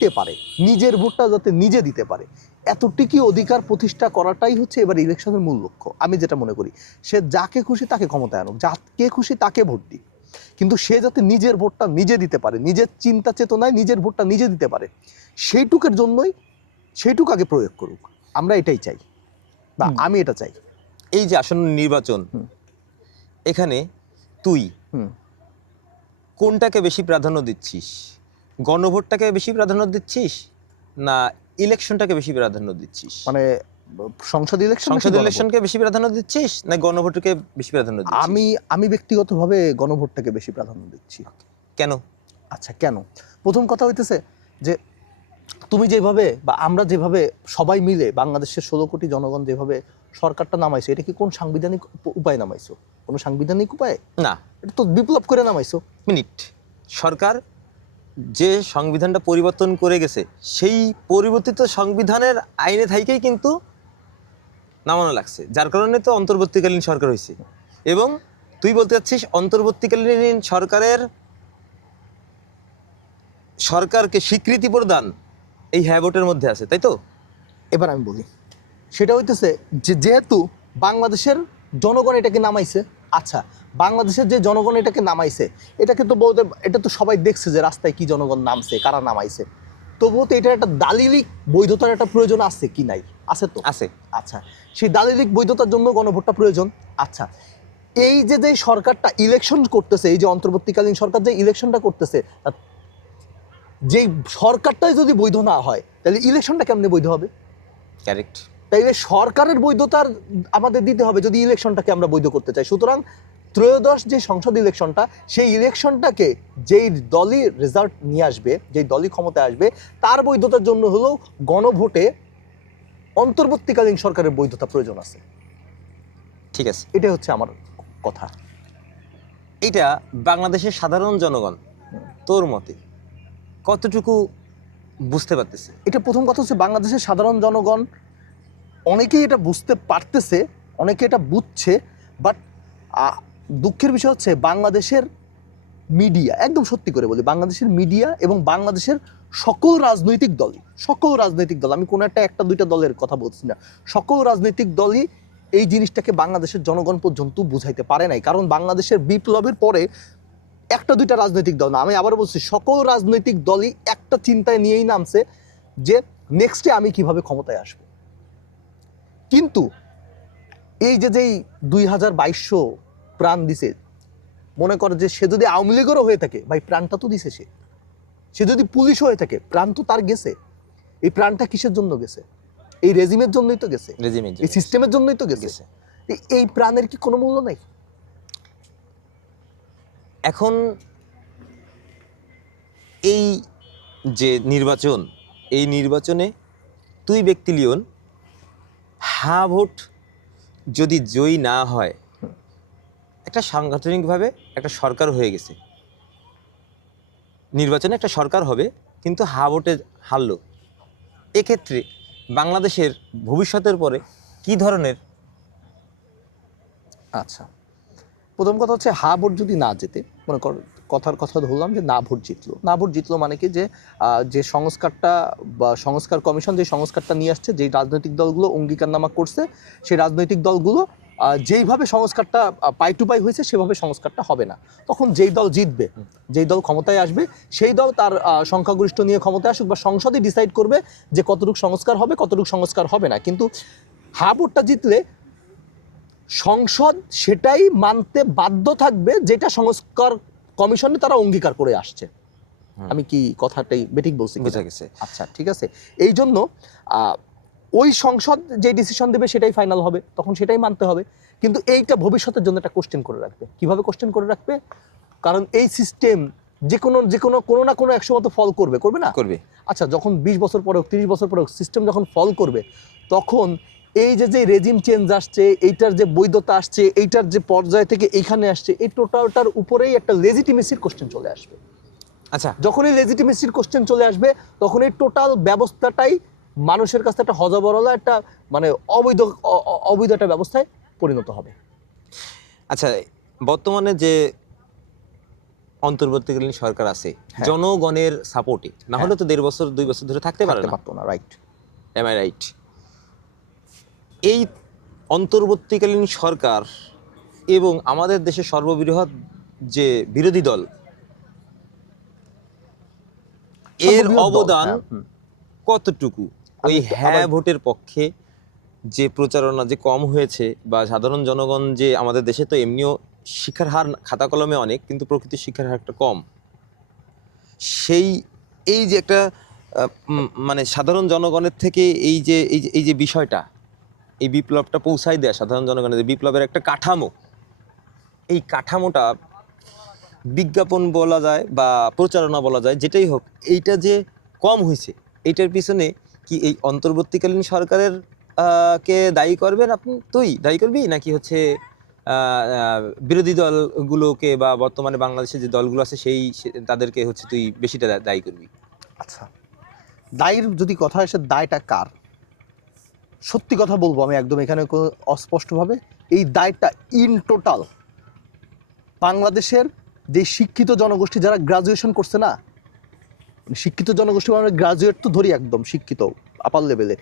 জিততে পারে, নিজের ভোটটা যাতে নিজে দিতে পারে, এতটুকু অধিকার প্রতিষ্ঠা করাটাই হচ্ছে এবার ইলেকশনের মূল লক্ষ্য। আমি যেটা মনে করি, সে যাকে খুশি তাকে ক্ষমতায় আনুক, যাকে খুশি তাকে ভোট দিক, কিন্তু সে যাতে নিজের ভোটটা নিজে দিতে পারে, নিজের চিন্তা চেতনায় নিজের ভোটটা নিজে দিতে পারে, সেইটুকের জন্যই সেইটুক আগে প্রয়োগ করুক। আমরা এটাই চাই, বা আমি এটা চাই। এই যে আসন্ন নির্বাচন, এখানে তুই কোনটাকে বেশি প্রাধান্য দিচ্ছিস? গণভোটটাকে বেশি প্রাধান্য দিচ্ছিস না ইলেকশনটাকে বেশি প্রাধান্য দিচ্ছিস? মানে সংসদ ইলেকশনকে বেশি প্রাধান্য দিচ্ছিস না গণভোটকে বেশি প্রাধান্য দিচ্ছিস? আমি ব্যক্তিগতভাবে গণভোটটাকে বেশি প্রাধান্য দিচ্ছি। কেন? আচ্ছা, কেন? প্রথম কথা হইতেছে যে তুমি যেভাবে বা আমরা যেভাবে সবাই মিলে বাংলাদেশের 16 কোটি জনগণ যেভাবে সরকারটা নামাইছো, এটা কি কোন সাংবিধানিক উপায় নামাইছো? কোনো সাংবিধানিক উপায় না, এটা তো বিপ্লব করে নামাইছো। মিনিট, সরকার যে সংবিধানটা পরিবর্তন করে গেছে, সেই পরিবর্তিত সংবিধানের আইনে থাইকেই কিন্তু নামানো লাগছে, যার কারণে তো অন্তর্বর্তীকালীন সরকার হয়েছে। এবং তুই বলতে চাচ্ছিস অন্তর্বর্তীকালীন সরকারকে স্বীকৃতি প্রদান এই হ্যাঁ ভোটের মধ্যে আছে, তাই তো? এবার আমি বলি, সেটা হইতেছে যে যেহেতু বাংলাদেশের জনগণ এটাকে নামাইছে, আচ্ছা বাংলাদেশের যে জনগণ এটাকে নামাইছে, এটাকে তো বলতে, এটা তো সবাই দেখছে যে রাস্তায় কি জনগণ নামছে, কারা নামাইছে, তবুও তো এটার একটা দালিলিক বৈধতার একটা প্রয়োজন আছে কি নাই? আছে তো, আছে। আচ্ছা, সেই দালিলিক বৈধতার জন্য গণভোটটা প্রয়োজন। আচ্ছা, এই যে যে সরকারটা ইলেকশন করতেছে, এই যে অন্তর্বর্তীকালীন সরকার যে ইলেকশনটা করতেছে, যেই সরকারটাই যদি বৈধ না হয়, তাহলে ইলেকশনটা কেমনে বৈধ হবে? কারেক্ট। তাইলে সরকারের বৈধতার আমাদের দিতে হবে যদি ইলেকশনটাকে আমরা বৈধ করতে চাই। সুতরাং ত্রয়োদশ যে সংসদ ইলেকশনটা, সেই ইলেকশনটাকে যেই দলই রেজাল্ট নিয়ে আসবে, যেই দলই ক্ষমতায় আসবে, তার বৈধতার জন্য হলেও গণভোটে অন্তর্বর্তীকালীন সরকারের বৈধতা প্রয়োজন আছে। ঠিক আছে, এটাই হচ্ছে আমার কথা। এটা বাংলাদেশের সাধারণ জনগণ তোর মতে কতটুকু বুঝতে পারতেছে? এটা প্রথম কথা হচ্ছে, বাংলাদেশের সাধারণ জনগণ অনেকেই এটা বুঝতে পারতেছে, অনেকে এটা বুঝছে, বাট দুঃখের বিষয় হচ্ছে বাংলাদেশের মিডিয়া, একদম সত্যি করে বলি, বাংলাদেশের মিডিয়া এবং বাংলাদেশের সকল রাজনৈতিক দল, আমি কোনো একটা দুইটা দলের কথা বলছি না, সকল রাজনৈতিক দলই এই জিনিসটাকে বাংলাদেশের জনগণ পর্যন্ত বুঝাইতে পারে নাই। কারণ বাংলাদেশের বিপ্লবের পরে একটা দুইটা রাজনৈতিক দল না, আমি আবার বলছি, সকল রাজনৈতিক দলই একটা চিন্তায় নিয়েই নামছে যে নেক্সটে আমি কিভাবে ক্ষমতায় আসবো। কিন্তু এই যে যেই 2200 প্রাণ দিছে, মনে করে যে সে যদি আওয়ামী লীগেরও হয়ে থাকে, ভাই প্রাণটা তো দিছে সে যদি পুলিশ হয়ে থাকে, প্রাণ তো তার গেছে। এই প্রাণটা কিসের জন্য গেছে? এই রেজিমের জন্যই তো গেছে, এই সিস্টেমের জন্যই তো গেছে। এই প্রাণের কি কোনো মূল্য নাই? এখন এই যে নির্বাচন, এই নির্বাচনে তুই ব্যক্তি লিওন হ্যাঁ ভোট যদি জয়ী না হয়, একটা সাংগঠনিকভাবে একটা সরকার হয়ে গেছে, নির্বাচনে একটা সরকার হবে কিন্তু হ্যাঁ ভোটে হারলো, এক্ষেত্রে বাংলাদেশের ভবিষ্যতের পরে কি ধরনের? আচ্ছা, প্রথম কথা হচ্ছে হ্যাঁ ভোট যদি না যেতে, মনে কর কথার কথা ধরলাম যে না ভোট জিতলো মানে কি, যে সংস্কারটা বা সংস্কার কমিশন যে সংস্কারটা নিয়ে আসছে, যেই রাজনৈতিক দলগুলো অঙ্গীকারনামা করছে, সেই রাজনৈতিক দলগুলো যেইভাবে সংস্কারটা পাই টু পাই হয়েছে সেভাবে সংস্কারটা হবে না। তখন যেই দল জিতবে, যেই দল ক্ষমতায় আসবে, সেই দল তার সংখ্যাগরিষ্ঠ নিয়ে ক্ষমতায় আসুক, বা সংসদই ডিসাইড করবে যে কতটুকু সংস্কার হবে, কতটুকু সংস্কার হবে না। কিন্তু হ্যাঁ ভোটটা জিতলে সংসদ সেটাই মানতে বাধ্য থাকবে যেটা সংস্কার কমিশনে তারা অঙ্গীকার করে আসছে। আমি কি কথাটাই বেঠিক বলছি? বুঝা গেছে। আচ্ছা, ঠিক আছে। এই জন্য ওই সংসদ যে ডিসিশন দেবে সেটাই ফাইনাল হবে, তখন সেটাই মানতে হবে। কিন্তু এইটা ভবিষ্যতের জন্য একটা কোশ্চেন করে রাখবে। কিভাবে কোশ্চেন করে রাখবে? কারণ এই সিস্টেম যে কোনো না কোনো এক সময় তো ফল করবে না? করবে। আচ্ছা, যখন 20 বছর পরে 30 বছর পরে সিস্টেম যখন ফল করবে, তখন এই যে রেজিম চেঞ্জ আসছে, এইটার যে বৈধতা আসছে, এইটার যে পর্যায় থেকে এইখানে আসছে, এই টোটালটার উপরেই একটা লেজিটিমেসির কোশ্চেন চলে আসবে। আচ্ছা, যখন এই লেজিটিমেসির কোশ্চেন চলে আসবে, তখন এই টোটাল ব্যবস্থাটাই মানুষের কাছে একটা হযবরল, একটা মানে অবৈধ একটা ব্যবস্থায় পরিণত হবে। আচ্ছা, বর্তমানে যে অন্তর্বর্তীকালীন সরকার আছে হ্যাঁ। জনগণের সাপোর্টে, না হলে তো 1.5 বছর 2 বছর ধরে থাকতে পারে না। পারতো না, রাইট। M I right? এই অন্তর্বর্তীকালীন সরকার এবং আমাদের দেশের সর্ববৃহৎ যে বিরোধী দল, এর অবদান কতটুকু ওই হ্যাঁ ভোটের পক্ষে যে প্রচারণা যে কম হয়েছে, বা সাধারণ জনগণ যে আমাদের দেশে তো এমনিও শিক্ষার হার খাতা কলমে অনেক, কিন্তু প্রকৃত শিক্ষার হার একটা কম, সেই এই যে একটা মানে সাধারণ জনগণের থেকে এই যে বিষয়টা, এই বিপ্লবটা পৌঁছাই দেয়া সাধারণ জনগণের যে বিপ্লবের একটা কাঠামো, এই কাঠামোটা বিজ্ঞাপন বলা যায় বা প্রচারণা বলা যায়, যেটাই হোক, এইটা যে কম হয়েছে, এইটার পিছনে কি এই অন্তর্বর্তীকালীন সরকারের কে দায়ী করবেন আপনি, তুই দায়ী করবি, নাকি হচ্ছে বিরোধী দলগুলোকে বা বর্তমানে বাংলাদেশে যে দলগুলো আছে তাদেরকে হচ্ছে তুই বেশিটা দায়ী করবি? আচ্ছা, দায়ের যদি কথা আসে, দায়টা কার? সত্যি কথা বলবো আমি একদম এখানে অস্পষ্টভাবে, এই দায়টা ইন টোটাল বাংলাদেশের যে শিক্ষিত জনগোষ্ঠী যারা গ্রাজুয়েশন করছে না, শিক্ষিত জনগোষ্ঠী মানে গ্রাজুয়েট তো ধরি, একদম শিক্ষিত আপার লেভেলে,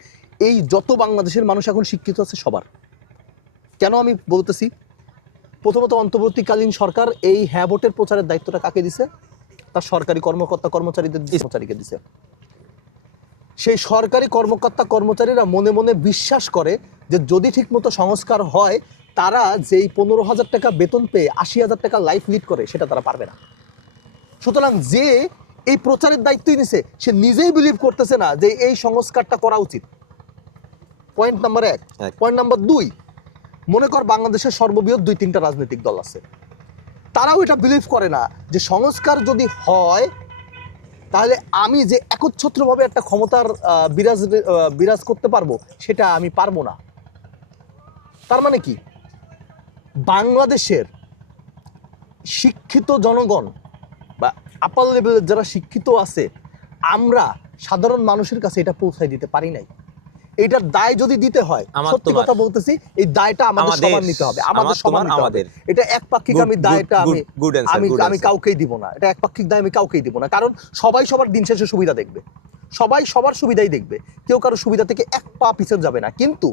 এই যত বাংলাদেশের মানুষ এখন শিক্ষিত আছে সবার। কেন আমি বলতেছি? প্রথমত অন্তর্বর্তীকালীন সরকার এই হ্যাঁ ভোটের প্রচারের দায়িত্বটা কাকে দিছে? তার সরকারি কর্মকর্তা কর্মচারীদের কর্মচারীকে দিছে। সেই সরকারি কর্মকর্তা কর্মচারীরা মনে মনে বিশ্বাস করে যে যদি ঠিকমতো সংস্কার হয়, তারা যেই 15,000 টাকা বেতন পেয়ে 80,000 টাকা লাইফ লিড করে, সেটা তারা পারবে না। সুতরাং যে এই প্রচারের দায়িত্বই নিছে, সে নিজেই বিলিভ করতেছে না যে এই সংস্কারটা করা উচিত। Point number 1। পয়েন্ট নাম্বার 2, মনে কর বাংলাদেশের সর্ববৃহৎ 2-3টা রাজনৈতিক দল আছে, তারাও এটা বিলিভ করে না যে সংস্কার যদি হয় তাহলে আমি যে একচ্ছত্রভাবে একটা ক্ষমতার বিরাজ করতে পারবো, সেটা আমি পারবো না। তার মানে কি? বাংলাদেশের শিক্ষিত জনগণ বা আপার লেভেলের যারা শিক্ষিত আছে, আমরা সাধারণ মানুষের কাছে এটা পৌঁছায় দিতে পারি নাই। এটার দায় যদি দিতে হয়, সত্যি কথা বলতেছি, এই দায়টা আমাদের সবার নিতে হবে, আমাদের সবার নিতে হবে। এটা একপাক্ষিক আমি দায়টা আমি কাউকেই দিব না, এটা একপাক্ষিক দায় আমি কাউকেই দিব না। কারণ সবাই সবার দিন শেষে সুবিধা দেখবে, সবাই সবার সুবিধাই দেখবে, কেউ কারো সুবিধা থেকে এক পা পিছনে যাবে না। কিন্তু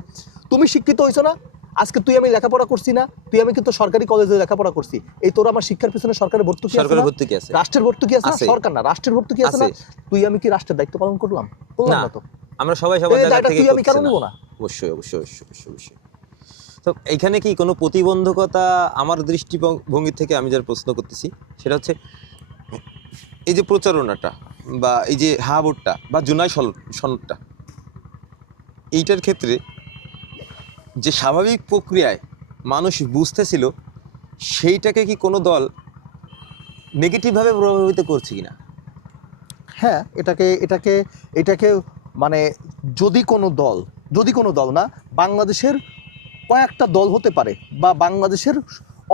তুমি শিক্ষিত হইছো না, আজকে তুই আমি লেখাপড়া করছি না, তুই আমি কিন্তু সরকারি কলেজে লেখাপড়া করছি, এই তোর আমার শিক্ষার পিছনে সরকারের ভর্তুকি আছে, রাষ্ট্রের ভর্তুকি আছে, সরকার না রাষ্ট্রের ভর্তুকি আছে না। তুই আমি কি রাষ্ট্রের দায়িত্ব পালন করলাম না? তো আমরা সবাই সবার জায়গা থেকে আমি কেন নেব না? অবশ্যই অবশ্যই অবশ্যই অবশ্যই। তো এইখানে কি কোনো প্রতিবন্ধকতা আমার দৃষ্টিভঙ্গি থেকে আমি যার প্রশ্ন করতেছি, সেটা হচ্ছে এই যে প্রচারণাটা বা এই যে হ্যাঁ ভোটটা বা জুলাই সনদটা, এইটার ক্ষেত্রে যে স্বাভাবিক প্রক্রিয়ায় মানুষ বুঝতেছিল, সেইটাকে কি কোনো দল নেগেটিভভাবে প্রভাবিত করছে কিনা? হ্যাঁ, এটাকে মানে যদি কোনো দল না, বাংলাদেশের কয়েকটা দল হতে পারে বা বাংলাদেশের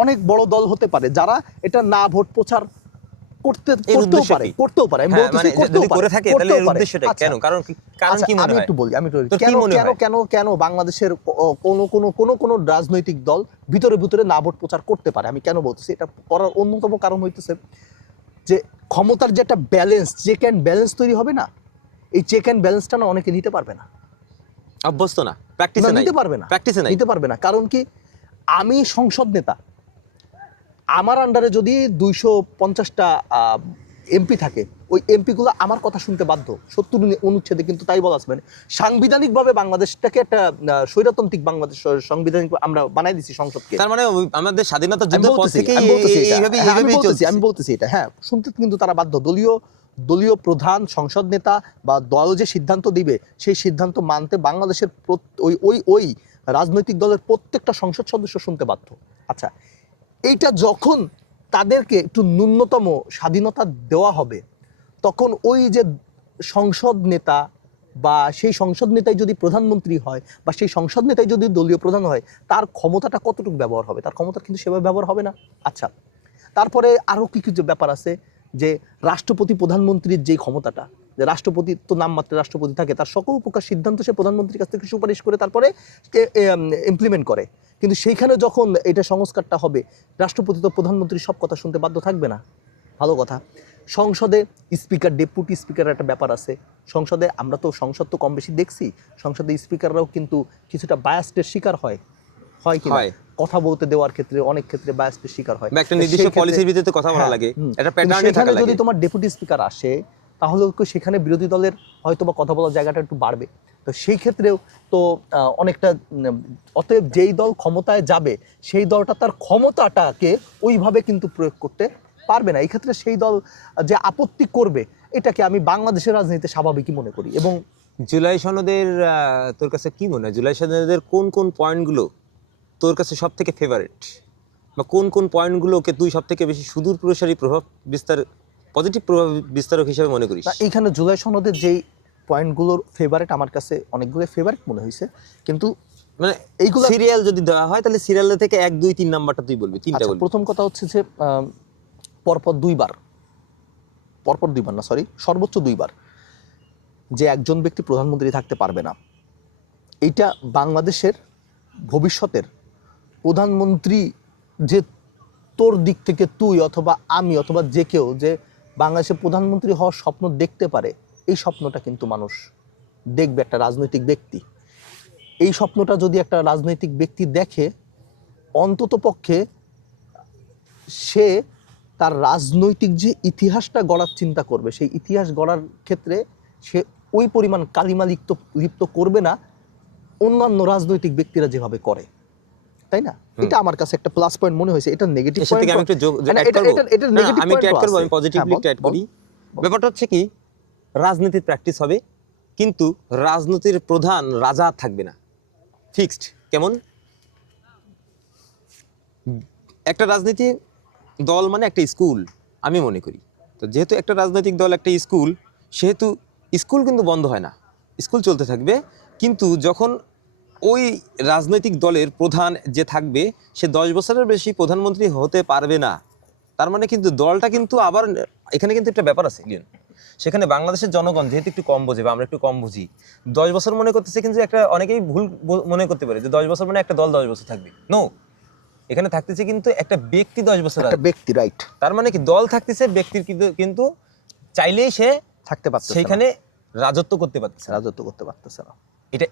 অনেক বড় দল হতে পারে যারা এটা না ভোট প্রচার করতেও পারে। আমি বলতেছি করতেও পারে। আমি একটু বলি, কেন বাংলাদেশের কোন রাজনৈতিক দল ভিতরে ভিতরে না ভোট প্রচার করতে পারে, আমি কেন বলতেছি? এটা করার অন্যতম কারণ হইতেছে যে ক্ষমতার যে একটা ব্যালেন্স, চেক অ্যান্ড ব্যালেন্স তৈরি হবে না, এই চেক অ্যান্ড ব্যালেন্সটা না অনেকে নিতে পারবে না, অভ্যস্ত না, প্র্যাকটিসে নিতে পারবে না। কারণ কি, আমি সংসদ নেতা, আমার আন্ডারে যদি 250টা এমপি থাকে, ওই এমপি গুলো আমার কথা শুনতে বাধ্য। 70 অনুচ্ছেদে কিন্তু তাই বলা আছে, মানে সাংবিধানিকভাবে বাংলাদেশটাকে একটা স্বৈরতান্ত্রিক বাংলাদেশ সংবিধানিক আমরা বানাই দিছি সংসদকে। তার মানে আমাদের স্বাধীনতা যুদ্ধের পর থেকেই আমি বলতেছি এটা, হ্যাঁ, শুনতে কিন্তু তারা বাধ্য। দলীয় প্রধান, সংসদ নেতা বা দল যে সিদ্ধান্ত দিবে, সেই সিদ্ধান্ত মানতে বাংলাদেশের ওই রাজনৈতিক দলের প্রত্যেকটা সংসদ সদস্য শুনতে বাধ্য। আচ্ছা, এইটা যখন তাদেরকে একটু ন্যূনতম স্বাধীনতা দেওয়া হবে, তখন ওই যে সংসদ নেতা বা সেই সংসদ নেতাই যদি প্রধানমন্ত্রী হয় বা সেই সংসদ নেতাই যদি দলীয় প্রধান হয়, তার ক্ষমতাটা কতটুকু ব্যবহার হবে? তার ক্ষমতা কিন্তু সেভাবে ব্যবহার হবে না। আচ্ছা, তারপরে আরও কি কিছু ব্যাপার আছে, যে রাষ্ট্রপতি প্রধানমন্ত্রীর যে ক্ষমতাটা, যে রাষ্ট্রপতি তো নামমাত্র রাষ্ট্রপতি থাকে, তার সকল প্রকার সিদ্ধান্ত সে প্রধানমন্ত্রীর কাছ থেকে সুপারিশ করে তারপরে ইমপ্লিমেন্ট করে। কিন্তু সেইখানে যখন এটা সংস্কারটা হবে, রাষ্ট্রপতি তো প্রধানমন্ত্রীর সব কথা শুনতে বাধ্য থাকবে না। ভালো কথা। সংসদে স্পিকার ডেপুটি স্পিকার একটা ব্যাপার আছে। সংসদে আমরা তো সংসদ তো কম বেশি দেখছি, সংসদে স্পিকাররাও কিন্তু কিছুটা বায়াসডের শিকার হয় কিনা, হয়। কথা বলতে দেওয়ার ক্ষেত্রে অনেক ক্ষেত্রে বায়াসডের শিকার হয়। বা একটা নির্দিষ্ট সেই ক্ষেত্রে- পলিসির ভিত্তিতে কথা বলা হ্যাঁ, লাগে, হুম। একটা কিন্তু প্যাটার্নে থাকা সেখানে লাগে। যদি তোমার ডেপুটি স্পিকার আসে তাহলে সেখানে বিরোধী দলের হয়তো বা কথা বলার জায়গাটা একটু বাড়বে। তো সেই ক্ষেত্রেও তো অনেকটা অতএব যেই দল ক্ষমতায় যাবে সেই দলটা তার ক্ষমতাটাকে ওইভাবে কিন্তু প্রয়োগ করতে পারবে না। এই ক্ষেত্রে সেই দল যে আপত্তি করবে এটাকে আমি বাংলাদেশের রাজনীতিতে স্বাভাবিকই মনে করি। এবং জুলাই সনদের তোর কাছে কি মনে হয়, জুলাই সনদের কোন কোন পয়েন্টগুলো তোর কাছে সব থেকে ফেভারিট, বা কোন কোন পয়েন্টগুলোকে তুই সব থেকে বেশি সুদূর প্রসারী প্রভাব বিস্তার, পজিটিভ প্রভাব বিস্তারক হিসেবে মনে করিস? না, এইখানে জুলাই সনদের যেই পয়েন্টগুলোর ফেভারিট আমার কাছে অনেকগুলো ফেভারিট মনে হয়েছে, কিন্তু মানে এইগুলো সিরিয়াল যদি দেওয়া হয় তাহলে সিরিয়াল থেকে 1 2 3 নাম্বারটা তুই বলবি, তিনটা আচ্ছা, বলবি। প্রথম কথা হচ্ছে যে পরপর দুইবার না সরি সর্বোচ্চ দুইবার যে একজন ব্যক্তি প্রধানমন্ত্রী থাকতে পারবে না, এইটা বাংলাদেশের ভবিষ্যতের প্রধানমন্ত্রী যে তোর দিক থেকে তুই অথবা আমি অথবা যে কেউ যে বাংলাদেশের প্রধানমন্ত্রী হওয়ার স্বপ্ন দেখতে পারে, এই স্বপ্নটা কিন্তু মানুষ দেখবে একটা রাজনৈতিক ব্যক্তি। এই স্বপ্নটা যদি একটা রাজনৈতিক ব্যক্তি দেখে, অন্তত পক্ষে সে তার রাজনৈতিক যে ইতিহাসটা গড়ার চিন্তা করবে, সেই ইতিহাস গড়ার ক্ষেত্রে সে ওই পরিমাণ কালিমা লিপ্ত করবে না অন্যান্য রাজনৈতিক ব্যক্তিরা যেভাবে করে, তাই না? এটা আমার কাছে একটা প্লাস পয়েন্ট মনে হয়েছে। এটা নেগেটিভ এর সাথে আমি একটু অ্যাড করব। এটা নেগেটিভ আমি একটু অ্যাড করব, আমি পজিটিভলি একটু অ্যাড করি। ব্যাপারটা হচ্ছে কি, রাজনীতির প্র্যাকটিস হবে কিন্তু রাজনীতির প্রধান রাজা থাকবে না, ফিক্সড। কেমন? একটা রাজনীতি দল মানে একটা স্কুল, আমি মনে করি। তো যেহেতু একটা রাজনৈতিক দল একটা স্কুল, সেহেতু স্কুল কিন্তু বন্ধ হয় না, স্কুল চলতে থাকবে। কিন্তু যখন ওই রাজনৈতিক দলের প্রধান যে থাকবে সে 10 বছরের বেশি প্রধানমন্ত্রী হতে পারবে না, তার মানে কিন্তু দলটা কিন্তু আবার, এখানে কিন্তু একটা ব্যাপার আছে লিওন, সেখানে বাংলাদেশের জনগণ যেহেতু একটু কম বোঝে বা আমরা একটু কম বুঝি, 10 বছর মনে করতেছে, কিন্তু একটা অনেকেই ভুল মনে করতে পারে যে 10 বছর মানে একটা দল 10 বছর থাকবে। নো, এখানে থাকতেছে কিন্তু একটা ব্যক্তি 10 বছর, একটা ব্যক্তি, রাইট। তার মানে কি দল থাকতেছে, ব্যক্তির কিন্তু চাইলেই সে থাকতে পারতেছে সেইখানে রাজত্ব করতে পারতেছে, রাজত্ব করতে পারতেছে না। এটা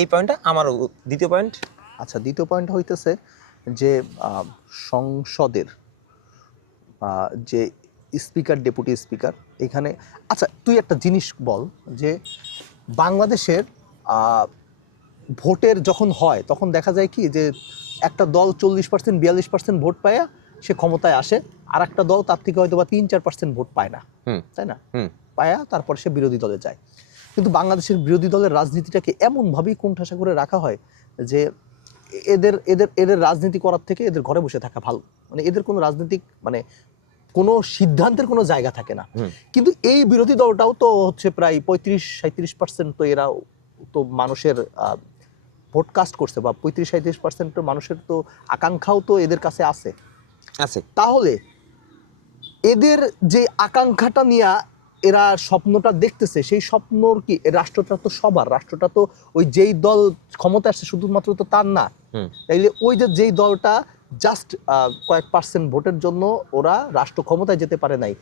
এই পয়েন্টটা আমার দ্বিতীয় পয়েন্ট। আচ্ছা, দ্বিতীয় পয়েন্ট হইতেছে যে সংসদের যে স্পিকার ডেপুটি স্পিকার এখানে, আচ্ছা তুই একটা জিনিস বল যে বাংলাদেশের ভোটের যখন হয় তখন দেখা যায় কি যে একটা দল 40% 42% ভোট পায় সে ক্ষমতায় আসে, আর একটা দল তার থেকে হয়তো বা 3-4% ভোট পায় না, তাই না? পায়া তারপর সে বিরোধী দলে যায়। কিন্তু বাংলাদেশের বিরোধী দলের রাজনীতিটাকে এমনভাবেই কোণঠাসা করে রাখা হয় যে এদের এদের এদের রাজনীতি করার থেকে এদের ঘরে বসে থাকা ভালো, মানে এদের কোনো রাজনৈতিক মানে কোনো সিদ্ধান্তের কোনো জায়গা থাকে না। কিন্তু এই বিরোধী দলটাও তো হচ্ছে প্রায় 35-37%, তো এরা তো মানুষের ভোট কাস্ট করছে, বা 35-37% মানুষের তো আকাঙ্ক্ষাও তো এদের কাছে আছে। তাহলে এদের যে আকাঙ্ক্ষাটা নিয়ে এরা স্বপ্নটা দেখতেছে, সেই স্বপ্নর কি, রাষ্ট্রটা তো সবার, রাষ্ট্রটা তো ওই যেই দল ক্ষমতা আসছে শুধুমাত্র তো তার না। তাইলে ওই যে যেই দলটা জাস্ট কয়েক পার্সেন্ট ভোটের জন্য ওরা রাষ্ট্র ক্ষমতায় যেতে পারে নাই,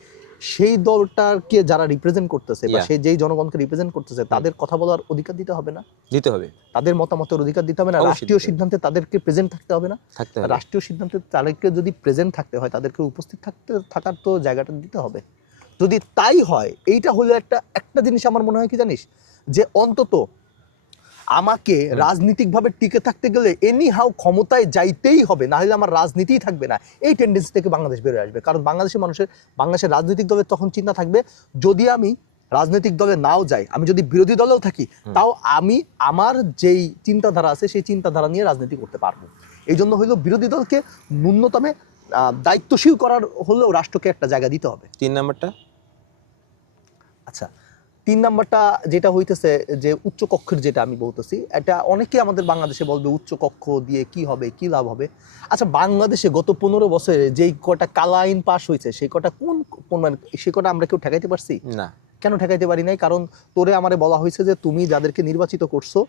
সেই দলটাকে যারা রিপ্রেজেন্ট করতেছে বা সেই যেই জনগণকে রিপ্রেজেন্ট করতেছে তাদের কথা বলার অধিকার দিতে হবে না? দিতে হবে। তাদের মতামতের অধিকার দিতে হবে না? রাষ্ট্রীয় সিদ্ধান্তে তাদেরকে প্রেজেন্ট থাকতে হবে না? রাষ্ট্রীয় সিদ্ধান্তে তাদেরকে যদি প্রেজেন্ট থাকতে হয়, তাদেরকে উপস্থিত থাকার তো জায়গাটা দিতে হবে। যদি তাই হয়, এইটা হলো একটা জিনিস আমার মনে হয় কি জানিস, যে অন্তত আমাকে রাজনীতিকভাবে টিকে থাকতে গেলে এনি হাউ ক্ষমতায় যাইতেই হবে, না হলে আমার রাজনীতিই থাকবে না, এই টেন্ডেন্সি থেকে বাংলাদেশ বেরোয় আসবে। কারণ বাংলাদেশের রাজনৈতিক দলের তখন চিন্তা থাকবে, যদি আমি রাজনৈতিক দলে নাও যাই, আমি যদি বিরোধী দলেও থাকি, তাও আমি আমার যেই চিন্তাধারা আছে সেই চিন্তাধারা নিয়ে রাজনীতি করতে পারবো। এই জন্য হইলো বিরোধী দলকে ন্যূনতমে দায়িত্বশীল করার হলেও রাষ্ট্রকে একটা জায়গা দিতে হবে। 3 নাম্বারটা, আচ্ছা 3 নাম্বারটা যেটা হইতেছে যে উচ্চ কক্ষের, যেটা আমি বলতেছি, এটা অনেকে আমাদের বাংলাদেশে বলবে উচ্চ কক্ষ দিয়ে কি হবে, কি লাভ হবে। আচ্ছা, বাংলাদেশে গত 15 বছরে যেই কটা কালা আইন পাস হয়েছে সেই কটা সেই কটা আমরা কেউ ঠেকাইতে পারছি না? কেন ঠেকাইতে পারি নাই? কারণ তোরে আমারে বলা হয়েছে যে তুমি যাদেরকে নির্বাচিত করছো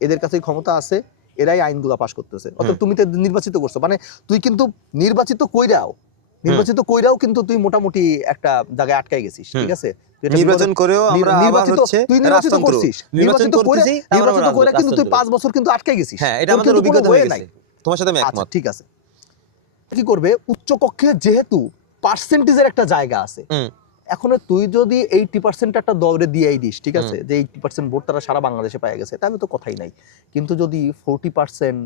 এদের কাছেই ক্ষমতা আছে, এরাই আইনগুলো পাস করতেছে, অর্থাৎ তুমি তো নির্বাচিত করছো, মানে তুই কিন্তু নির্বাচিত কইরাও নির্বাচিত কইরাও কিন্তু তুই মোটামুটি একটা জায়গায় আটকাই গেছিস, ঠিক আছে? তুই এটা নির্বাচন করেও আমরা আবার নির্বাচিত হচ্ছে তুই নির্বাচিত রাজতন্ত্র। করছিস, নির্বাচন করতেছি, তারপর নির্বাচিত আমরা করে কিন্তু তুই রাজতন্ত্র। 5 বছর কিন্তু আটকাই গেছিস। হ্যাঁ, এটা তোর আমাদের কিন্তু কোনো অভিজ্ঞতা হয়ে way গেছে। নাই। তোমার সাথে আমি আচ্ছা একমত। ঠিক আছে, কি করবে উচ্চ কক্ষে যেহেতু পার্সেন্টেজের একটা জায়গা আছে, হুম, এখন তুই যদি 80% একটা দৌড়ে দিয়েই দিস, ঠিক আছে, যে 80% ভোট তারা সারা বাংলাদেশে পাওয়া গেছে, তাহলে তো কথাই নাই। কিন্তু যদি 40%,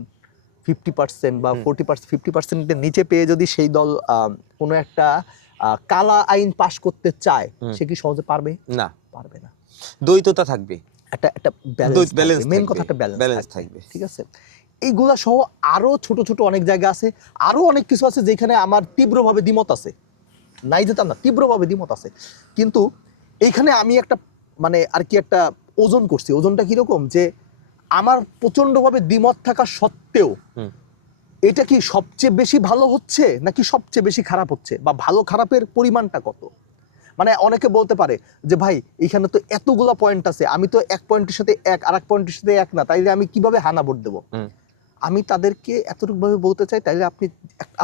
50% বা 40%, 50%-এর নিচে পেয়ে যদি সেই দল কোনো একটা কালা আইন পাশ করতে চায়, সে কি সহজে পারবে? না, পারবে না। দ্বৈততা থাকবে। একটা ব্যালেন্স balance থাকবে, মেন থাকবে, কথাটা balance ব্যালেন্স থাকবে। থাকবে, ঠিক আছে? এইগুলা সহ আরো ছোট ছোট অনেক জায়গা আছে, আরো অনেক কিছু আছে যেখানে আমার তীব্রভাবে দ্বিমত আছে, নাই যেতাম না, তীব্রভাবে দ্বিমত আছে। কিন্তু এইখানে আমি একটা মানে আর কি একটা ওজন করছি। ওজনটা কিরকম, যে আমার প্রচন্ডভাবে দ্বিমত থাকা সত্ত্বেও হুম। এটা কি সবচেয়ে বেশি ভালো হচ্ছে নাকি সবচেয়ে বেশি খারাপ হচ্ছে, বা ভালো খারাপের পরিমাণটা কত? মানে অনেকে বলতে পারে যে ভাই এখানে তো এতগুলা পয়েন্ট আছে, আমি তো এক পয়েন্টের সাথে এক, আর এক পয়েন্টের সাথে এক না, তাইলে আমি কিভাবে হানা ভোট দেবো? আমি তাদেরকে এতটুকু ভাবে বলতে চাই, তাইলে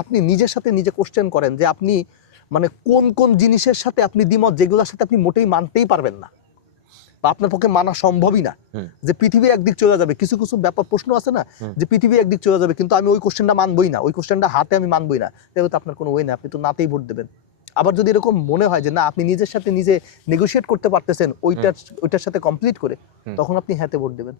আপনি নিজের সাথে নিজে কোশ্চেন করেন যে আপনি মানে কোন কোন জিনিসের সাথে আপনি দ্বিমত, যেগুলোর সাথে আপনি মোটেই মানতেই পারবেন না বা আপনার পক্ষে মানা সম্ভবই না। যে পৃথিবী একদিক চলে যাবে, কিছু কিছু ব্যাপার প্রশ্ন আছে না, যে পৃথিবী একদিক চলে যাবে কিন্তু আমি ওই কোশ্চেনটা মানবই না, ওই কোশ্চেনটা হাতে আমি মানবই না, তাহলে তো আপনার কোনো ওয়ে না, আপনি তো নাতেই ভোট দেবেন। আবার যদি এরকম মনে হয় যে না আপনি নিজের সাথে নিজে নেগোশিয়েট করতে পারতেছেন ওইটার সাথে কমপ্লিট করে, তখন আপনি হ্যাঁতে ভোট দেবেন।